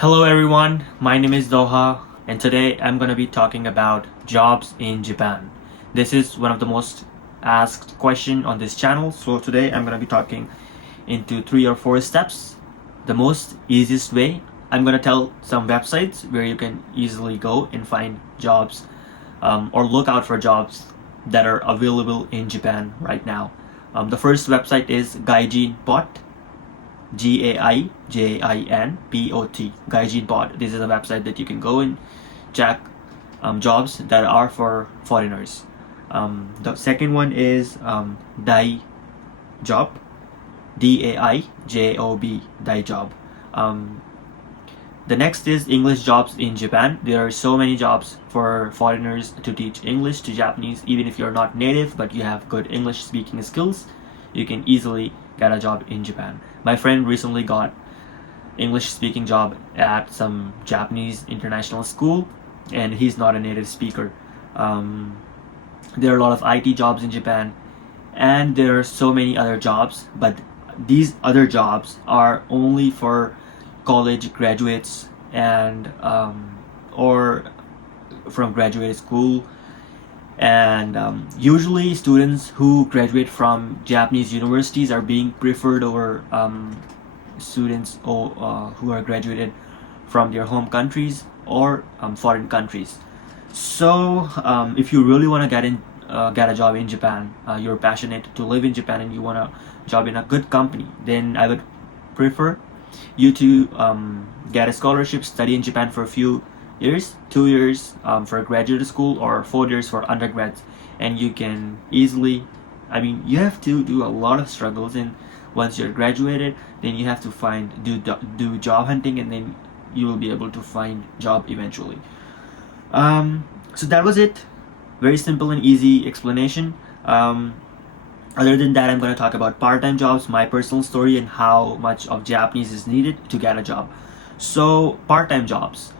Hello everyone, my name is Doha, and today I'm going to be talking about jobs in Japan. This is one of the most asked question on this channel, so today I'm going to be talking into 3 or 4 steps. The most easiest way, I'm going to tell some websites where you can easily go and find jobs or look out for jobs that are available in Japan right now. The first website is Gaijinbot. Gaijinbot. Gaijinbot. This is a website that you can go and check jobs that are for foreigners. The second one is Daijob. Daijob. Daijob. Um, the next is English jobs in Japan. There are so many jobs for foreigners to teach English to Japanese. Even if you're not native but you have good English speaking skills, you can easily get a job in Japan. My friend recently got English speaking job at some Japanese international school, and he's not a native speaker. Um, there are a lot of IT jobs in Japan, and there are so many other jobs, but these other jobs are only for college graduates and or from graduate school, and usually students who graduate from Japanese universities are being preferred over students who are graduated from their home countries or foreign countries. So if you really want to get a job in Japan, you're passionate to live in Japan and you want a job in a good company, then I would prefer you to get a scholarship, study in Japan for a few years, 2 years for graduate school, or 4 years for undergrads, and you can easily. I mean, you have to do a lot of struggles, and once you're graduated, then you have to do job hunting, and then you will be able to find job eventually. So that was it. Very simple and easy explanation. Other than that, I'm going to talk about part-time jobs, my personal story, and how much of Japanese is needed to get a job. So part-time jobs,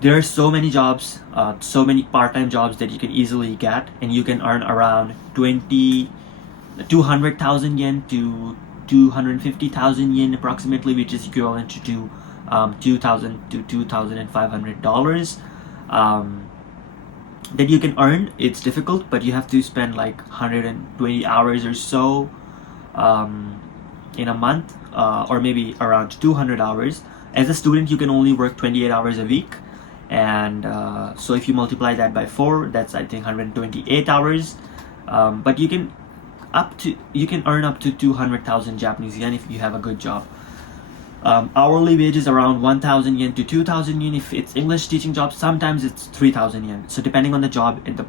there are so many jobs, so many part-time jobs that you can easily get, and you can earn around 200,000 yen to 250,000 yen approximately, which is equivalent to $2,000 to $2,500. That you can earn. It's difficult, but you have to spend like 120 hours or so in a month, or maybe around 200 hours. As a student, you can only work 28 hours a week, and so if you multiply that by 4, that's I think 128 hours. But you can earn up to 200,000 Japanese yen if you have a good job. Hourly wages around 1,000 yen to 2,000 yen if it's English teaching jobs. Sometimes it's 3,000 yen. So depending on the job and the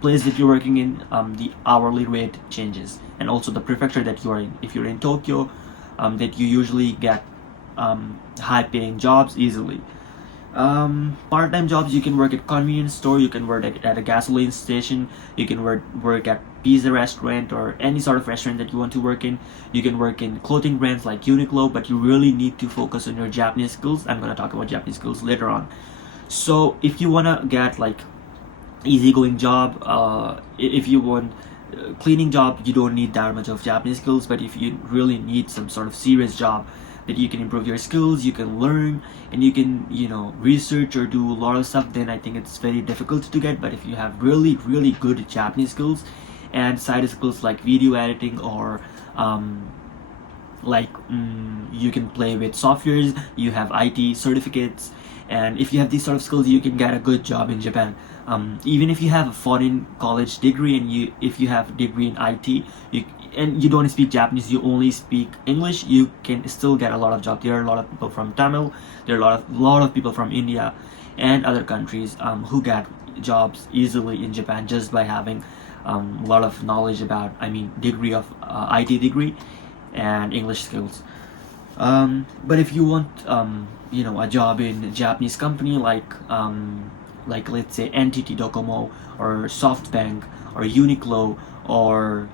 place that you're working in, the hourly rate changes, and also the prefecture that you are in. If you're in Tokyo, that you usually get high-paying jobs easily. Part-time jobs, you can work at convenience store, you can work at a gasoline station, you can work at pizza restaurant or any sort of restaurant that you want to work in. You can work in clothing brands like Uniqlo, but you really need to focus on your Japanese skills. I'm going to talk about Japanese skills later on. So if you want to get like easygoing job, if you want cleaning job, you don't need that much of Japanese skills. But if you really need some sort of serious job that you can improve your skills, you can learn, and you can research or do a lot of stuff, then I think it's very difficult to get. But if you have really good Japanese skills and side skills like video editing, or you can play with softwares, you have IT certificates, and if you have these sort of skills, you can get a good job in Japan. Even if you have a foreign college degree, and if you have a degree in IT, and you don't speak Japanese, you only speak English, you can still get a lot of jobs. There are a lot of people from Tamil, there are a lot of people from India and other countries who get jobs easily in Japan just by having a lot of knowledge about, degree of IT degree and English skills. But if you want a job in a Japanese company like let's say NTT Docomo or SoftBank or Uniqlo or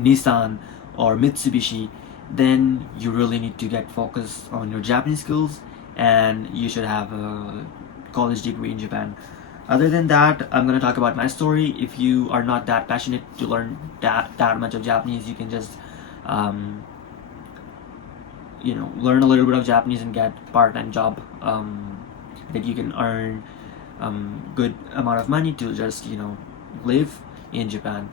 Nissan or Mitsubishi, then you really need to get focused on your Japanese skills, and you should have a college degree in Japan. Other than that, I'm going to talk about my story. If you are not that passionate to learn that much of Japanese, you can just learn a little bit of Japanese and get part-time job that you can earn good amount of money to just live in Japan.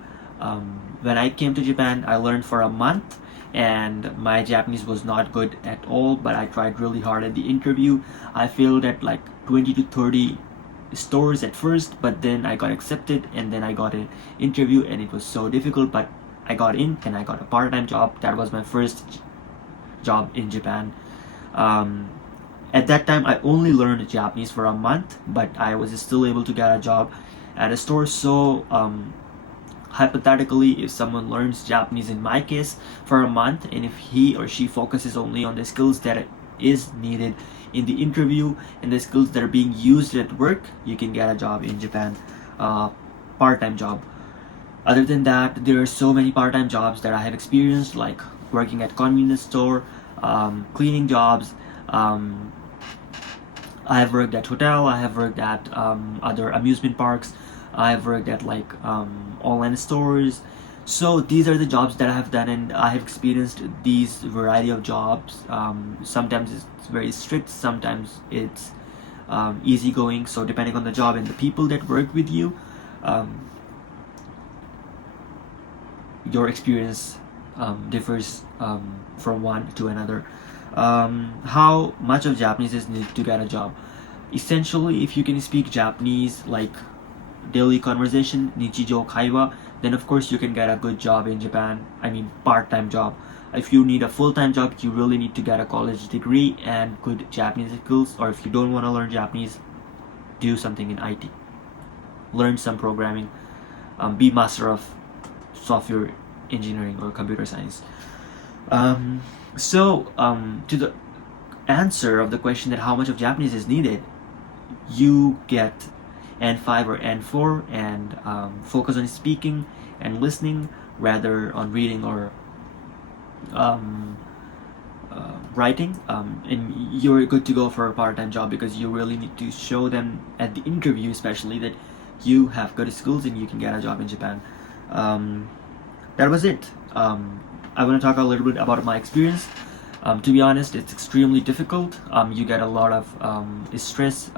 When I came to Japan, I learned for a month, and my Japanese was not good at all, but I tried really hard at the interview. I failed at like 20 to 30 stores at first, but then I got accepted, and then I got an interview, and it was so difficult, but I got in and I got a part-time job. That was my first job in Japan. At that time, I only learned Japanese for a month, but I was still able to get a job at a store. So hypothetically, if someone learns Japanese in my case for a month, and if he or she focuses only on the skills that is needed in the interview and the skills that are being used at work, you can get a job in Japan, part-time job. Other than that, there are so many part-time jobs that I have experienced, like working at convenience store, cleaning jobs. I have worked at hotel. I have worked at other amusement parks. I have worked at like online stores. So these are the jobs that I have done, and I have experienced these variety of jobs. Sometimes it's very strict. Sometimes it's easygoing. So depending on the job and the people that work with you, your experience differs from one to another. How much of Japanese is needed to get a job? Essentially, if you can speak Japanese like daily conversation, nichijou kaiwa, then of course you can get a good job in Japan. I mean, part-time job. If you need a full-time job, you really need to get a college degree and good Japanese skills. Or if you don't want to learn Japanese, do something in IT. Learn some programming. Be master of software engineering or computer science. To the answer of the question that how much of Japanese is needed, you get N5 or N4 and focus on speaking and listening rather on reading or writing, and you're good to go for a part-time job, because you really need to show them at the interview especially that you have good skills and you can get a job in Japan. That was it. I want to talk a little bit about my experience. To be honest, it's extremely difficult. You get a lot of stress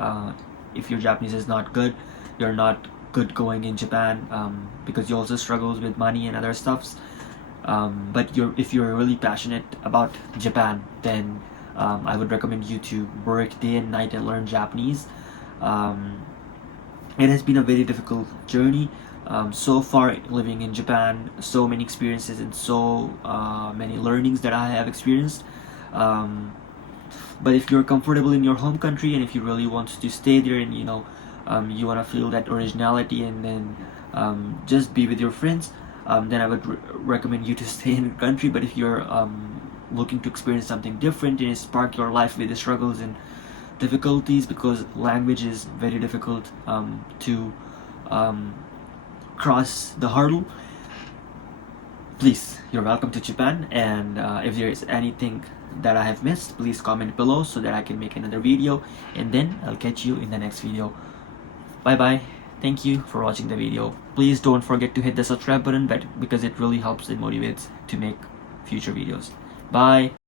if your Japanese is not good. You're not good going in Japan because you also struggle with money and other stuffs. But if you're really passionate about Japan, then I would recommend you to work day and night and learn Japanese. It has been a very difficult journey. So far living in Japan, so many experiences and so many learnings that I have experienced. But if you're comfortable in your home country and if you really want to stay there and you want to feel that originality and then just be with your friends, then I would recommend you to stay in the country. But if you're looking to experience something different and spark your life with the struggles and difficulties, because language is very difficult to cross the hurdle, please, you're welcome to Japan. And if there is anything that I have missed, please comment below so that I can make another video, and then I'll catch you in the next video. Bye bye. Thank you for watching the video. Please don't forget to hit the subscribe button, because it really helps and motivates to make future videos. Bye.